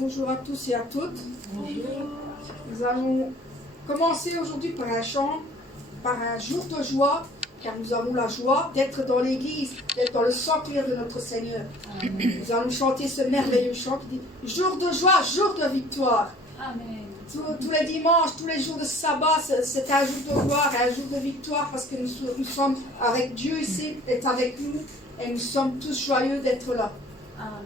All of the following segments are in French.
Bonjour à tous et à toutes. Bonjour. Nous allons commencer aujourd'hui par un chant, par un jour de joie, car nous avons la joie d'être dans l'église, d'être dans le sanctuaire de notre Seigneur. Amen. Nous allons chanter ce merveilleux chant qui dit « Jour de joie, jour de victoire ». Amen. Tous les dimanches, tous les jours de sabbat, c'est un jour de gloire, un jour de victoire, parce que nous sommes avec Dieu ici, est avec nous, et nous sommes tous joyeux d'être là. Amen.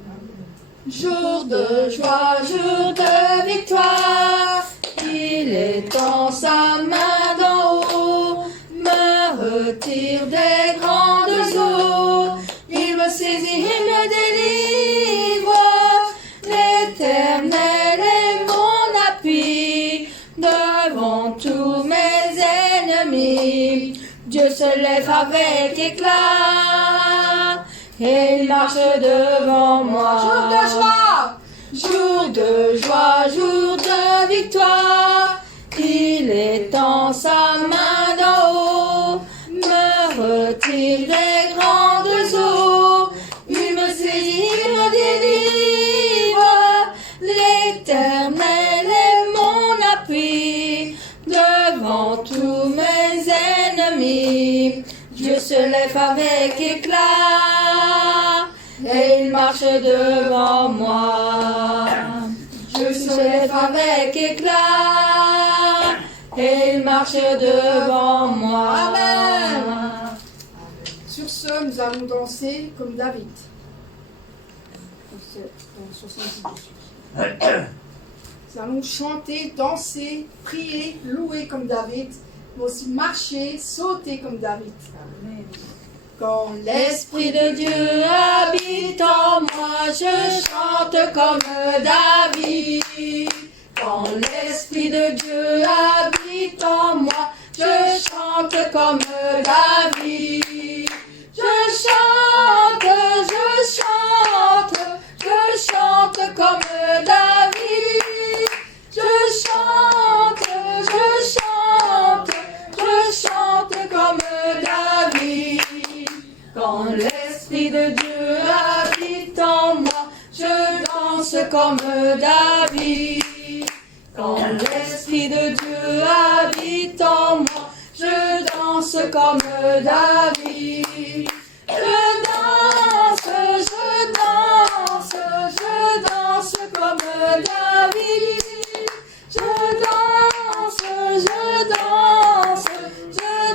Jour de joie, jour de victoire, il étend sa main d'en haut, me retire des grandes eaux, il me saisit, il me délivre, l'Éternel est mon appui, devant tous mes ennemis, Dieu se lève avec éclat, et il marche devant moi. Jour de joie, jour de joie, jour de victoire, il étend sa main d'en haut, me retire des grandes eaux, il me saisit, il me délivre, l'Éternel est mon appui, devant tous mes ennemis, Dieu se lève avec éclat, et il marche devant moi. Dieu se lève avec éclat, et il marche devant moi. Amen. Sur ce, nous allons danser comme David. Nous allons chanter, danser, prier, louer comme David, mais aussi marcher, sauter comme David. Amen. Quand l'Esprit de Dieu habite en moi, je chante comme David. Quand l'Esprit de Dieu habite en moi, je chante comme David. Je chante comme David. Je chante comme David. Quand l'Esprit de Dieu habite en moi, je danse comme David. Quand l'Esprit de Dieu habite en moi, je danse comme David. Je danse comme David. Je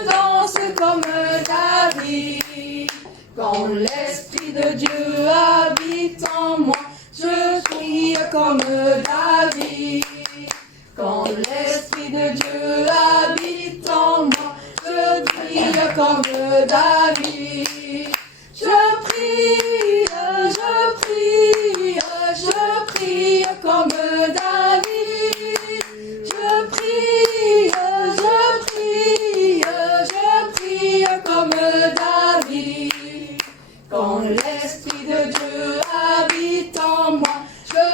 danse comme David. Quand l'Esprit de Dieu habite en moi, je crie comme David. Quand l'Esprit de Dieu habite en moi, je crie comme David. Je prie comme David. Je prie comme David. Quand l'Esprit de Dieu habite en moi, je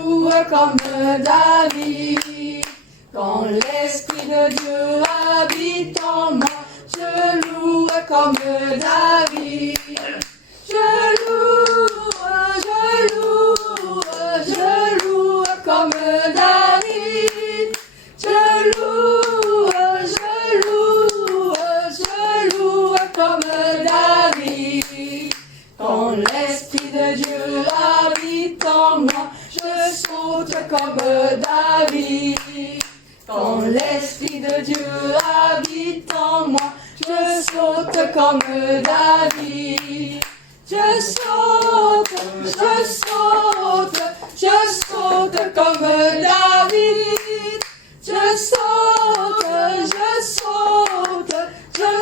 loue comme David. Quand l'Esprit de Dieu habite en moi, je loue comme David. Je loue comme David. Je loue comme David. Quand l'Esprit de Dieu habite en moi, je saute comme David. Quand l'Esprit de Dieu habite en moi, je saute comme David. Je saute comme David. Je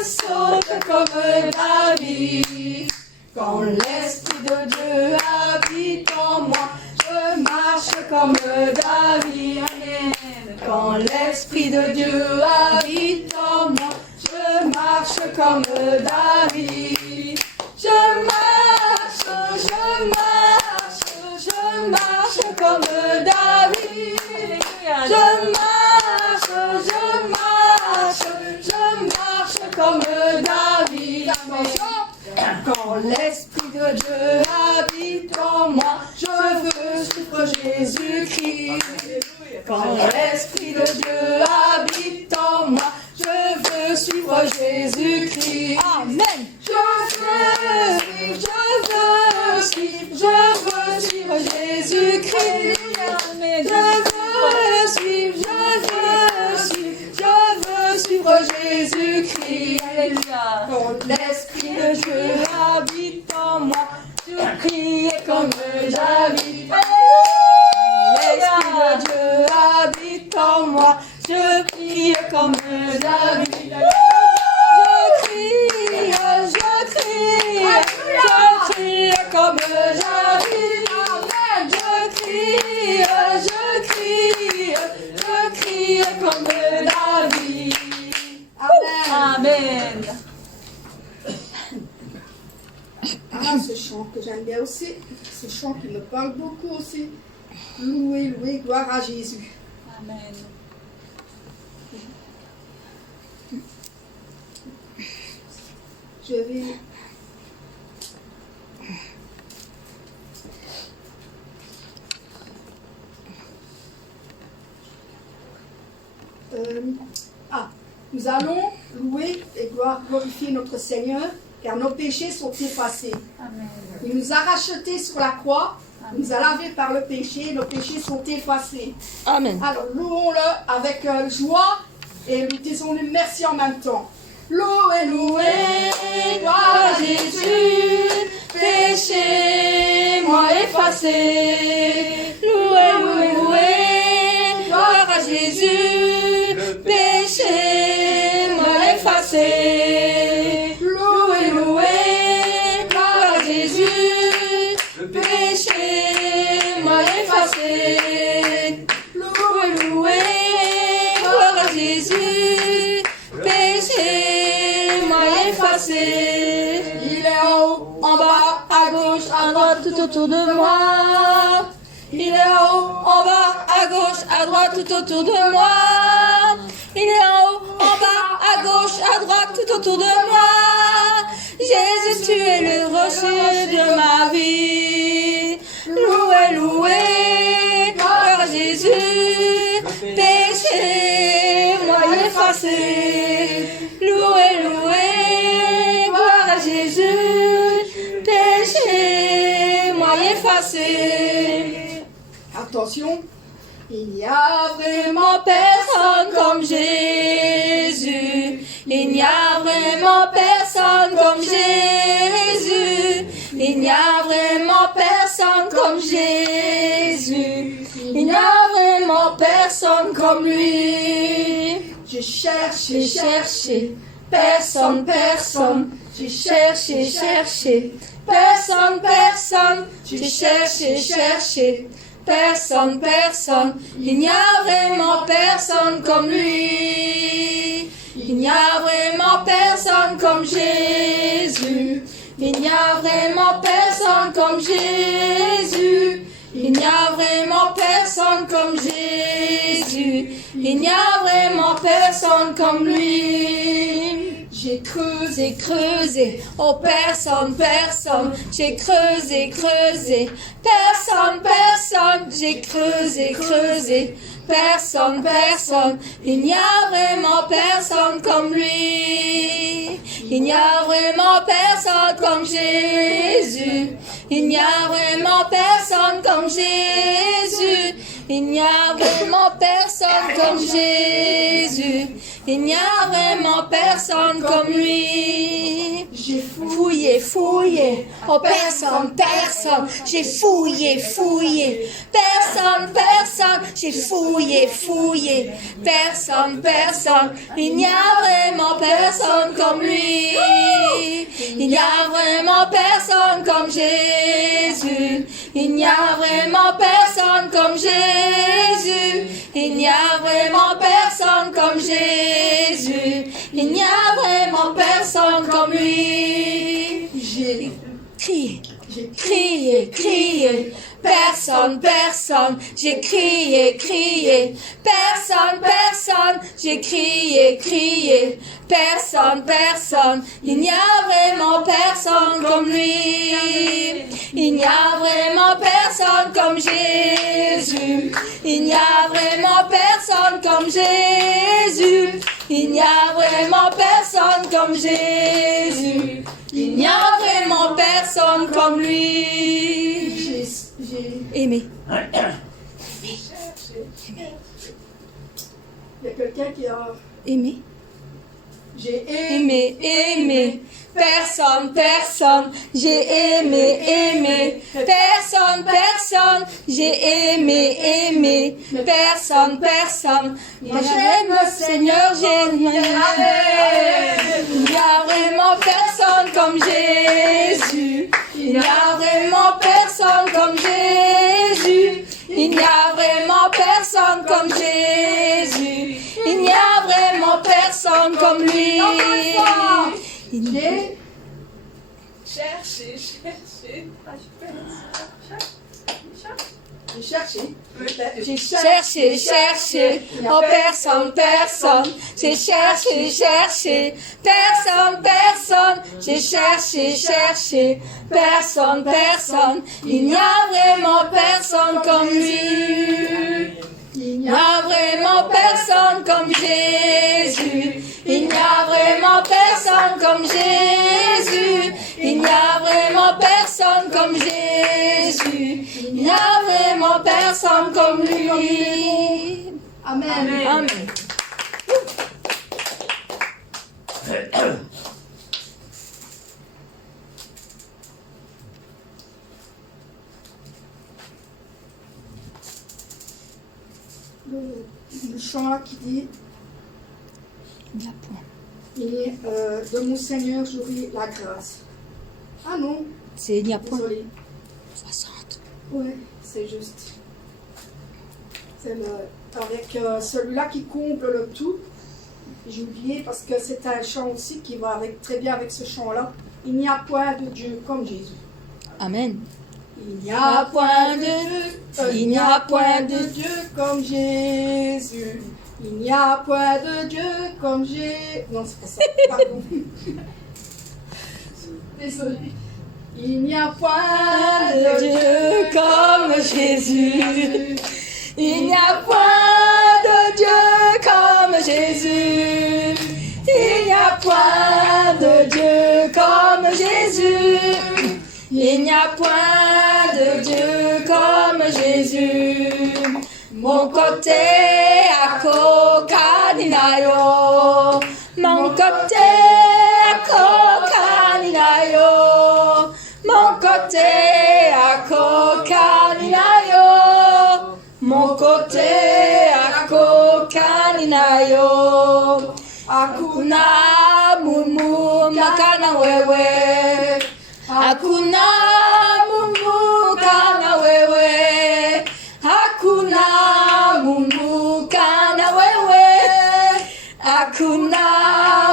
saute comme David. Quand l'Esprit de Dieu habite en moi, je marche comme David. Amen. Quand l'Esprit de Dieu habite en moi, je marche comme David. Je marche comme David. Je marche comme David. Quand l'Esprit de Dieu habite en moi, je veux suivre Jésus-Christ. Quand l'Esprit de Dieu habite en moi, je veux suivre Jésus-Christ. Amen. Je veux suivre Jésus-Christ. Amen. Je veux suivre Jésus-Christ. Alléluia. Quand l'Esprit de Dieu habite en moi, je crie comme David. L'Esprit de Dieu habite en moi, je crie comme David. Je crie comme David. Je crie comme David. Amen. Ah, ce chant que j'aime bien aussi, ce chant qui me parle beaucoup aussi. Louer, louer, gloire à Jésus. Amen. Je vais... nous allons louer et glorifier notre Seigneur, car nos péchés sont effacés. Amen. Il nous a rachetés sur la croix, il nous a lavés par le péché, nos péchés sont effacés. Amen. Alors louons-le avec joie et lui disons-lui merci en même temps. Louez, louez, gloire à Jésus, péché-moi effacé. Louez, louez, louez, gloire à Jésus, péché-moi effacé. Louez, louez, gloire à Jésus, péché-moi effacé. Louez, louez, gloire à Jésus, péché-moi effacé. Il est en haut, en bas, à gauche, à droite, tout autour de moi. Il est en haut, en bas, à gauche, à droite, tout autour de moi. Il est en haut, en bas, à gauche, à droite, tout autour de moi. Jésus, tu es le rocher de ma vie. Louez, louez, gloire à Jésus, péché-moi effacé. Louez, louez, gloire à Jésus, péché-moi effacé. Attention, Il n'y a vraiment personne comme Jésus. Il n'y a vraiment personne comme Jésus. Il n'y a vraiment personne comme Jésus. Il n'y a vraiment personne comme lui. J'ai cherché, personne, personne. J'ai cherché, personne, personne. J'ai cherché. Personne, personne, il n'y a vraiment personne comme lui. Il n'y a vraiment personne comme Jésus. Il n'y a vraiment personne comme Jésus. Il n'y a vraiment personne comme Jésus. Il n'y a vraiment personne comme lui. J'ai creusé, oh personne, j'ai creusé, personne, j'ai creusé, personne, il n'y a vraiment personne comme lui. Il n'y a vraiment personne comme Jésus. Il n'y a vraiment personne comme Jésus. Il n'y a vraiment personne comme Jésus. Il n'y a vraiment personne comme lui. J'ai fouillé, oh personne, j'ai fouillé, personne, j'ai fouillé, personne, il n'y a vraiment personne comme lui. Il n'y a vraiment personne comme Jésus. Il n'y a vraiment personne comme Jésus. Il n'y a vraiment personne comme Jésus. Il n'y a vraiment personne comme lui. J'ai j'ai crié, crié, personne, personne, j'ai crié, crié, personne, personne, j'ai crié, crié, personne, personne, il n'y a vraiment personne comme lui, il n'y a vraiment personne comme Jésus, il n'y a vraiment personne comme Jésus, il n'y a vraiment personne comme Jésus. Il n'y a vraiment personne comme lui. J'ai Aimé. il y a quelqu'un qui a... Aimé. J'ai Aimé, aimé. Personne, personne. J'ai aimé, aimé. Personne, personne. J'ai aimé, aimé. Personne, personne. Moi j'aime le Seigneur, j'aime. Il n'y a vraiment personne comme Jésus. Il n'y a vraiment personne comme Jésus. Il n'y a vraiment personne comme Jésus. Il n'y a vraiment personne comme lui. J'ai cherché. J'ai Cherché, cherché, oh personne, personne, j'ai cherché, cherché, personne, personne, j'ai cherché, cherché, personne, personne, il n'y a vraiment personne comme lui. Il n'y a vraiment personne comme Jésus. Il n'y a vraiment personne comme Jésus. Il n'y a vraiment personne comme Jésus. Il n'y a vraiment personne comme lui. Amen. Amen. Le chant là qui dit Il n'y a point. de mon Seigneur j'aurai la grâce. Ah non, C'est il n'y a point. désolé. 60. Ouais, c'est juste. C'est avec celui-là qui comble le tout. J'ai oublié parce que c'est un chant aussi qui va très bien avec ce chant-là. Il n'y a point de Dieu comme Jésus. Amen. Il n'y a point de Dieu. Il n'y a point de Dieu comme Jésus. Il n'y a point de Dieu comme Jésus. Non, c'est pas ça. Pardon. Désolée. Il n'y a point de Dieu comme Jésus. Il n'y a point de Dieu comme Jésus. Il n'y a point de Dieu comme Jésus. Il n'y a point de Dieu comme Jésus. Mon côté à Kokaninayo. Mon côté à Kokaninayo. Mon côté à Kokaninayo. Mon côté à Kokaninayo. Hakuna mumu makana wewe. Hakuna Mungu kana wewe. Hakuna Mungu kana wewe. Hakuna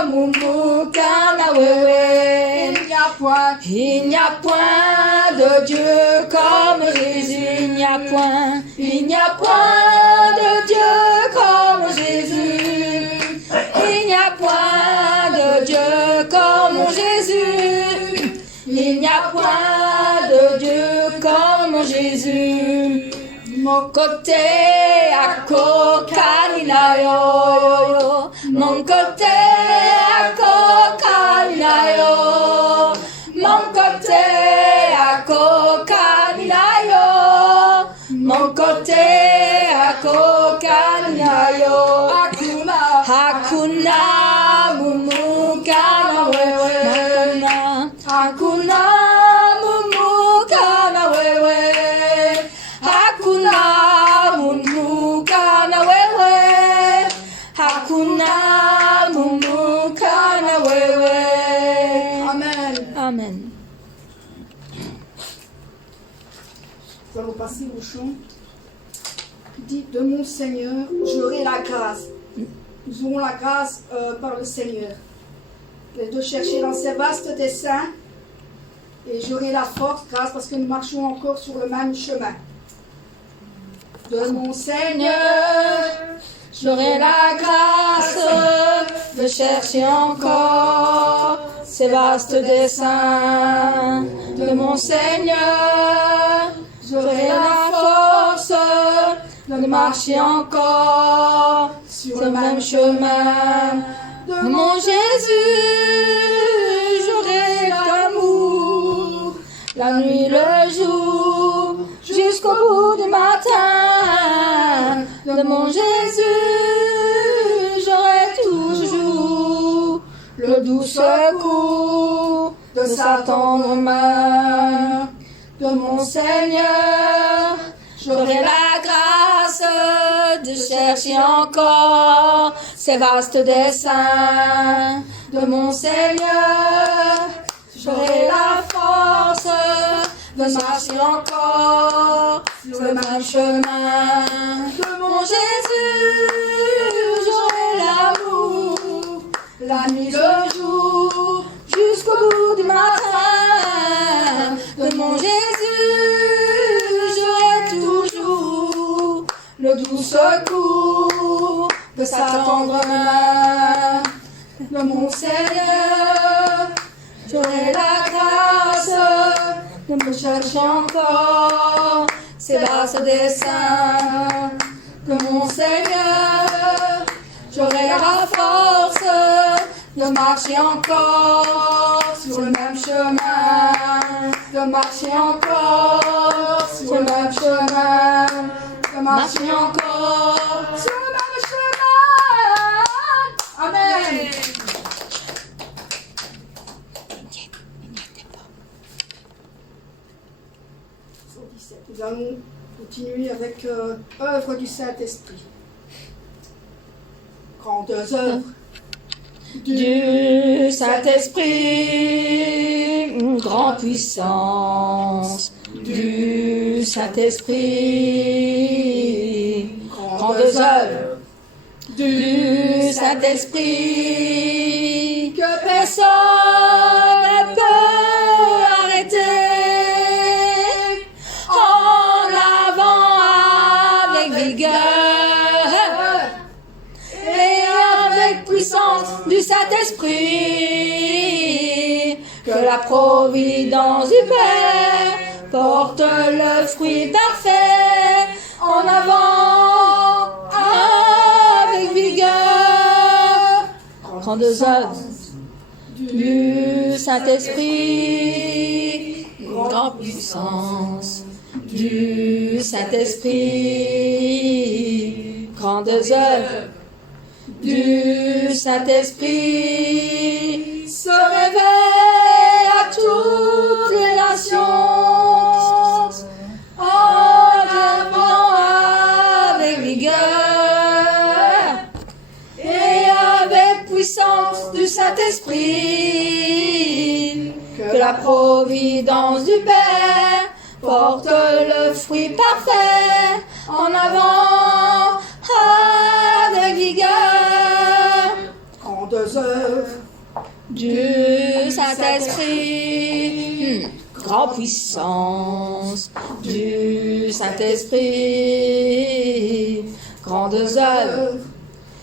Mungu kana wewe. Il n'y a point de Dieu comme Jésus. Il n'y a point de Dieu comme Jésus. Il n'y a point de Dieu comme Jésus. Il n'y a point de Dieu comme Jésus. Mon côté à Kokaninayo. Mon côté à Kokaninayo. Mon côté à Kokaninayo. Mon côté à Kokaninayo. Hakuna mumu kana wewe. Hakuna mumu kana wewe. Hakuna mumu kana wewe. Hakuna mumu kana wewe. Amen. Amen. Nous allons passer au chant. Dit de mon Seigneur, j'aurai la grâce. Nous aurons la grâce par le Seigneur. De chercher dans ses vastes desseins Et j'aurai la force grâce parce que nous marchons encore sur le même chemin. De mon Seigneur, j'aurai la grâce de chercher encore ces vastes desseins. De mon Seigneur, j'aurai la force de marcher encore sur le même chemin. De mon Jésus, j'aurai l'amour, la nuit, le jour, jusqu'au bout du matin. De mon Jésus, j'aurai toujours le doux secours de sa tendre main. De mon Seigneur, j'aurai la grâce de chercher encore ces vastes desseins. De mon Seigneur, j'aurai la force de marcher encore sur le même chemin. De mon Jésus, j'aurai l'amour, la nuit, le jour, jusqu'au bout du matin. De mon Jésus, j'aurai toujours le doux secours de sa tendre main. De mon Seigneur, j'aurai la grâce de me chercher encore ces vastes desseins. De mon Seigneur, j'aurai la force de marcher encore sur le même chemin. De marcher encore sur le même chemin. De marcher encore sur le même chemin. Amen. Nous allons continuer avec œuvre du Saint-Esprit. Grandes œuvres du Saint-Esprit, grande puissance du Saint-Esprit, grandes œuvres du Saint-Esprit, que personne ne peut arrêter. En avant avec vigueur et avec puissance du Saint-Esprit, que la providence du Père porte le fruit parfait. En avant avec vigueur, grandes œuvres du Saint-Esprit, grande puissance du Saint-Esprit, grandes œuvres du Saint-Esprit, se révèle à toutes les nations, en avant avec vigueur et avec puissance du Saint-Esprit, que la providence du Père porte le fruit parfait. En avant avec vigueur, grandes œuvres du Saint-Esprit, grande puissance du Saint-Esprit, grandes œuvres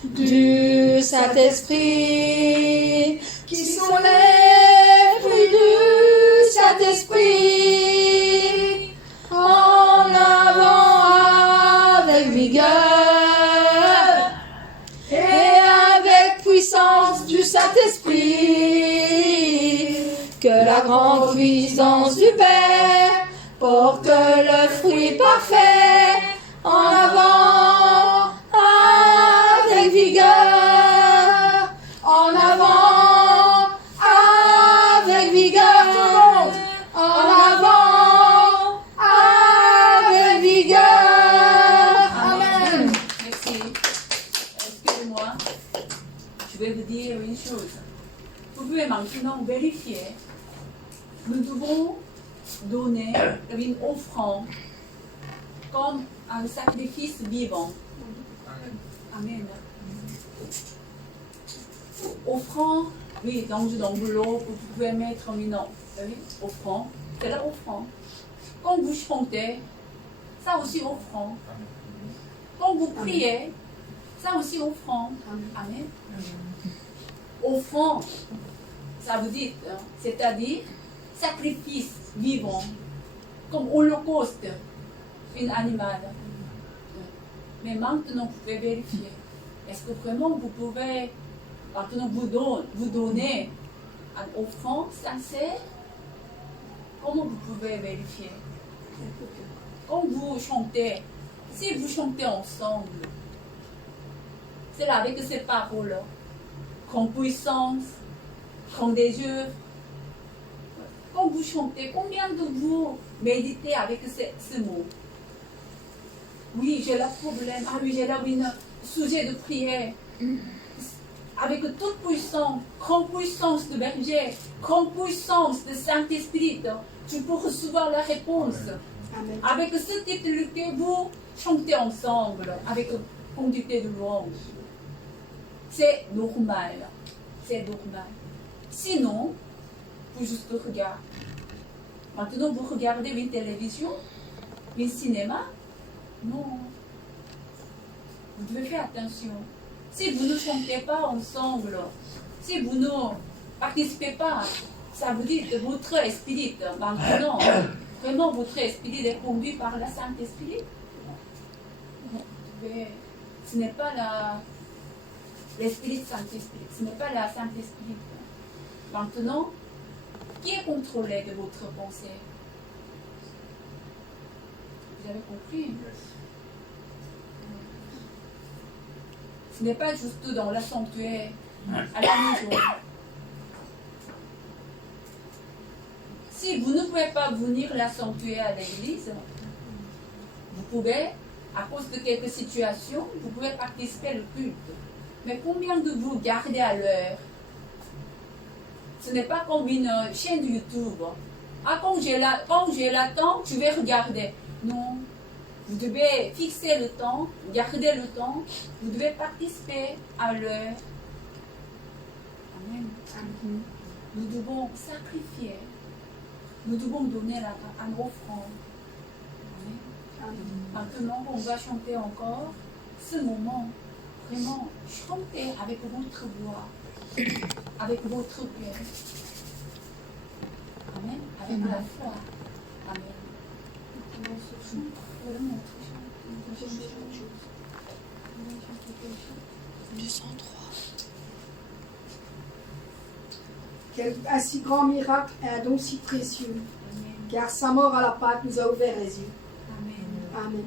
du Saint-Esprit, qui sont les fruits du Saint-Esprit. En avant avec vigueur et avec puissance du Saint-Esprit, que la grande puissance du Père porte le fruit parfait. En avant avec vigueur, en avant avec vigueur, tout le monde, en avant avec vigueur. Amen. Merci. Excusez-moi, je vais vous dire une chose. Vous pouvez maintenant vérifier. Nous devons donner une offrande comme un sacrifice vivant. Amen. Offrande, oui, dans une enveloppe, vous pouvez mettre une offrande. c'est l'offrande. Quand vous chantez, ça aussi offrande. Quand vous priez, ça aussi offrande. Amen. Offrande, ça vous dit, hein, c'est-à-dire sacrifice vivant, comme holocauste, une animale. Mais maintenant, vous pouvez vérifier. Est-ce que vraiment vous pouvez, maintenant vous donner une offrande sincère? Comment vous pouvez vérifier? Quand vous chantez, si vous chantez ensemble, c'est là avec ces paroles, comme puissance, comme des yeux. Quand vous chantez, combien de vous méditez avec ce mot? Oui, j'ai le problème. Ah oui, j'ai là un sujet de prière. Avec toute puissance, grande puissance de berger, grande puissance de Saint-Esprit, tu peux recevoir la réponse. Amen. Avec ce titre que vous chantez ensemble, avec conducteur de louange. C'est normal. C'est normal. Sinon, vous juste regardez. Maintenant, vous regardez une télévision, un cinéma. Non. Vous devez faire attention. Si vous ne chantez pas ensemble, si vous ne participez pas, ça vous dit que votre esprit, maintenant, vraiment votre esprit est conduit par le Saint-Esprit. Ce n'est pas l'Esprit de Saint-Esprit, ce n'est pas la Saint-Esprit. Maintenant, qui est contrôlé de votre pensée? Vous avez compris? Ce n'est pas juste dans la sanctuaire, à la maison. Si vous ne pouvez pas venir à la sanctuaire à l'église, vous pouvez, à cause de quelques situations, vous pouvez participer au culte. Mais combien de vous gardez à l'heure? Ce n'est pas comme une chaîne YouTube. Ah, quand j'ai le temps, je vais regarder. Non. Vous devez fixer le temps, garder le temps. Vous devez participer à l'heure. Amen. Nous devons sacrifier. Nous devons donner un offrande. Amen. Maintenant, on va chanter encore ce moment. Vraiment, chantez avec votre voix, avec votre cœur. Amen. Avec la foi. Amen. Un si grand miracle et un don si précieux, car sa mort à la Pâque nous a ouvert les yeux. Amen.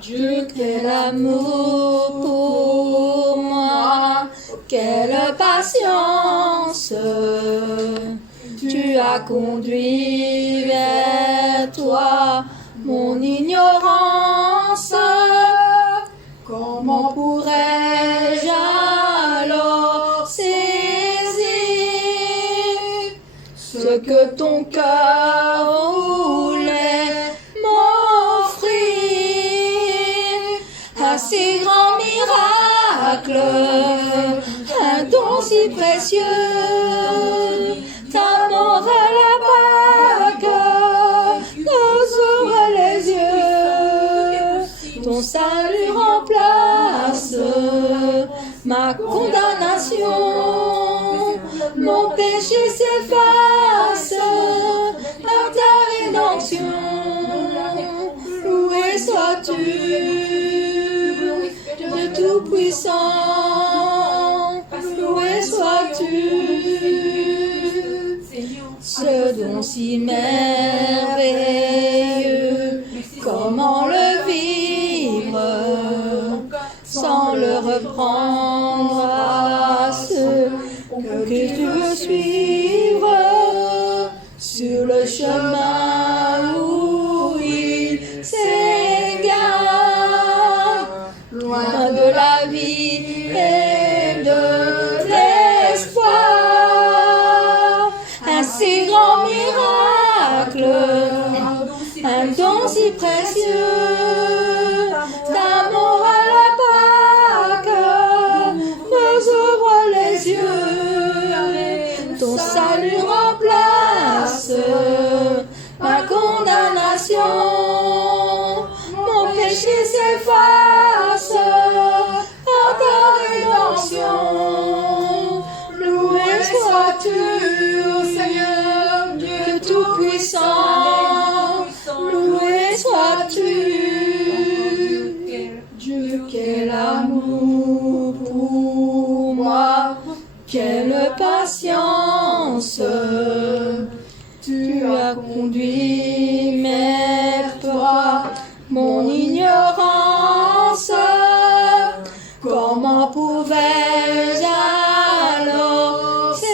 Dieu, quel amour pour moi, quelle patience, tu as conduit vers toi mon ignorance. Comment pourrais-je alors saisir ce que ton cœur voulait m'offrir? Un si grand miracle, un don si précieux, ta mort à la Pâque nous ouvre les yeux. Ton salut remplace ma condamnation, mon péché s'efface par ta rédemption. Loué sois-tu, Dieu tout-puissant, loué sois-tu. Ce don si merveilleux, comment le vivre sans le reprendre à ceux que tu veux suivre sur le chemin où il s'égare, loin de la vie et de l'espoir. Un si grand miracle, un don si précieux, d'amour à la Pâque nous ouvre les yeux. Ton salut remplace condamnation, mon péché s'efface par ta rédemption. Loué sois-tu, ô Seigneur, Dieu Tout-Puissant. Loué sois-tu, Dieu, quel amour pour moi, quelle patience. Tu as conduit mes pas, mon ignorance. Comment pouvais-je alors saisir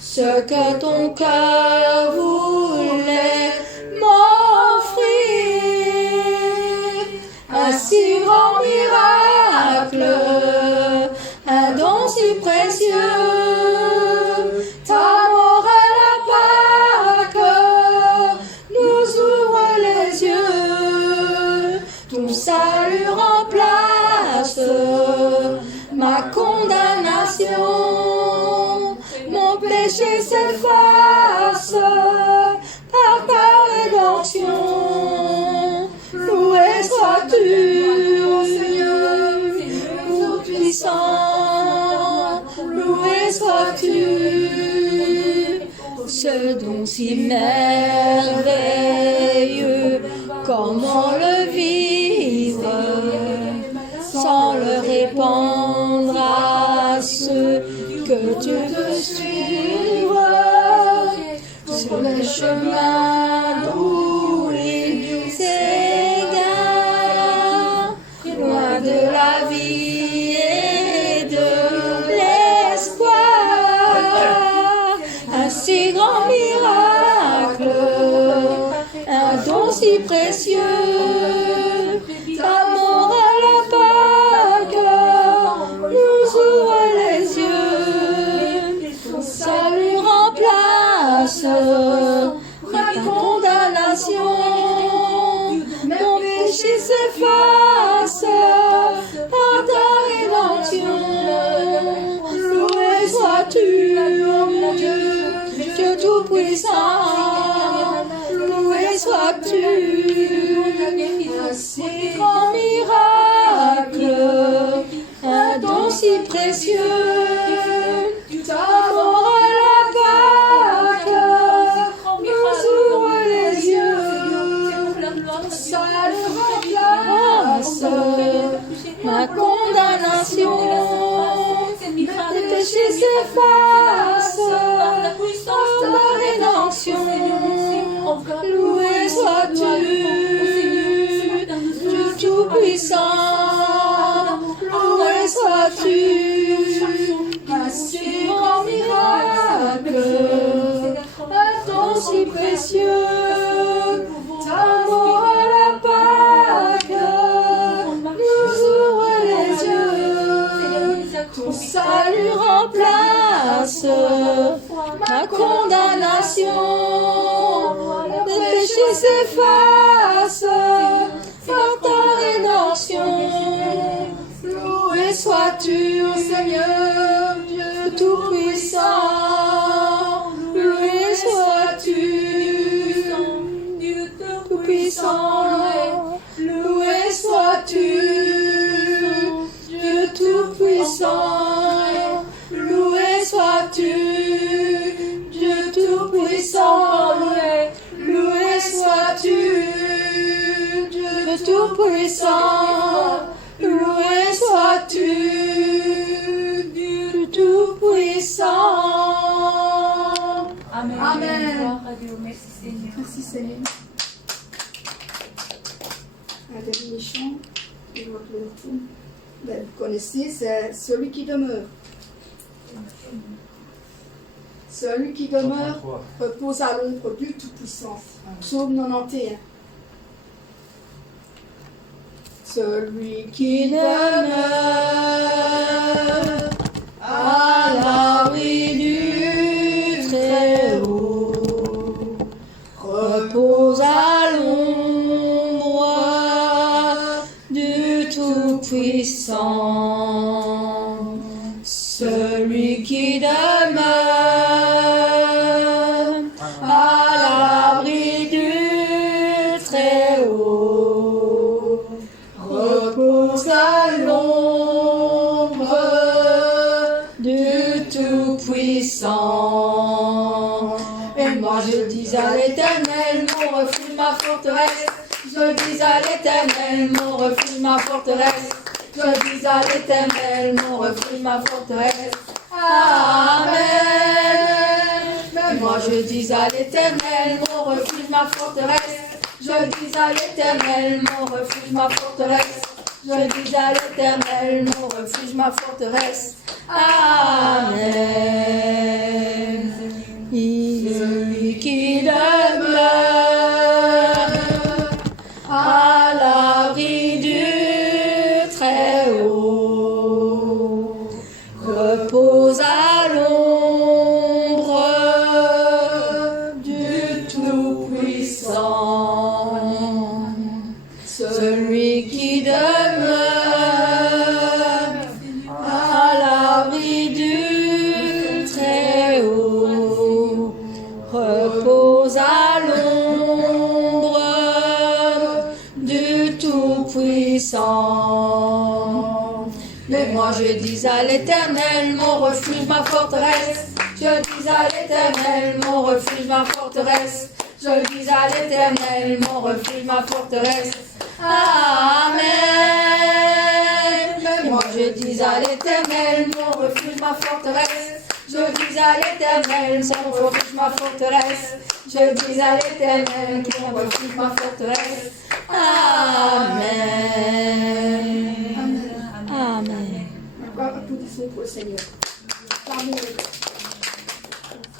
ce que ton cœur voulait m'offrir? Un si grand miracle, un don si précieux. Ta mort à la Pâque nous ouvre les yeux. Ton salut remplace ma condamnation. Mon péché s'efface par ta rédemption. Loué sois-tu, ô Seigneur, Tout-Puissant. Loué sois-tu, ce don si merveilleux. Comment le vivre sans le répandre à ceux que tu veux suivre sur le chemin d'où ils s'égarent, loin de la vie et de l'espoir. Un si grand miracle, un don si précieux. Ta mort à la Pâque nous ouvre les yeux. Ton salut remplace ma condamnation. Mon péché s'efface par ta rédemption. Loué sois-tu, ô mon Dieu, Dieu Tout-Puissant. Loué sois-tu, un si grand miracle, un don si précieux. Ta mort à la Pâque nous ouvre les yeux. Salut remplace ma condamnation. Mes péchés s'effacent par la rédemption. Loué sois-tu, Dieu Tout-Puissant. Loué sois-tu, un si grand miracle, un don si précieux. Ta mort à la Pâque nous ouvre les yeux. Ton salut remplace ma condamnation. Mes péchés s'effacent par ta rédemption. Loué sois-tu, ô Seigneur, Dieu Tout-Puissant. Loué sois-tu, Dieu Tout-Puissant. Loué sois-tu, Dieu Tout-Puissant. Loué sois-tu, Dieu Tout-Puissant. Loué sois-tu, Dieu Tout-Puissant. Loué sois-tu, Dieu Tout-Puissant. Amen. Amen. Gloire à Dieu. Merci Seigneur. Merci Seigneur. Un dernier chant, et votre retour. Ben, vous connaissez, c'est celui qui demeure. Celui qui demeure repose à l'ombre du Tout-Puissant. Psaume 91. Celui qui demeure à l'abri du Très-Haut repose à l'ombre du Tout-Puissant. Celui qui demeure à Mais moi je dis à l'Éternel, mon refuge, ma forteresse. Je dis à l'Éternel, mon refuge, ma forteresse. Je dis à l'Éternel, mon refuge, ma forteresse. Amen. Mais moi je dis à l'Éternel, mon refuge, ma forteresse. Je dis à l'Éternel, mon refuge, ma forteresse. Je dis à l'Éternel, mon refuge, ma forteresse. Amen. Celui qui demeure à l'abri du Très-Haut repose à l'ombre du Tout-Puissant. Celui qui demeure à l'abri du Très-Haut repose à l'ombre du Tout-Puissant. Mais moi je dis à l'Éternel, mon refuge, ma forteresse. Je dis à l'Éternel, mon refuge, ma forteresse. Je dis à l'Éternel, mon refuge, ma forteresse. Amen. Mais moi je dis à l'Éternel, mon refuge, ma forteresse. Je dis à l'Éternel, mon refuge, ma forteresse. Je dis à l'Éternel, mon refuge, ma forteresse. Amen. Encore applaudissons pour le Seigneur. L'amour.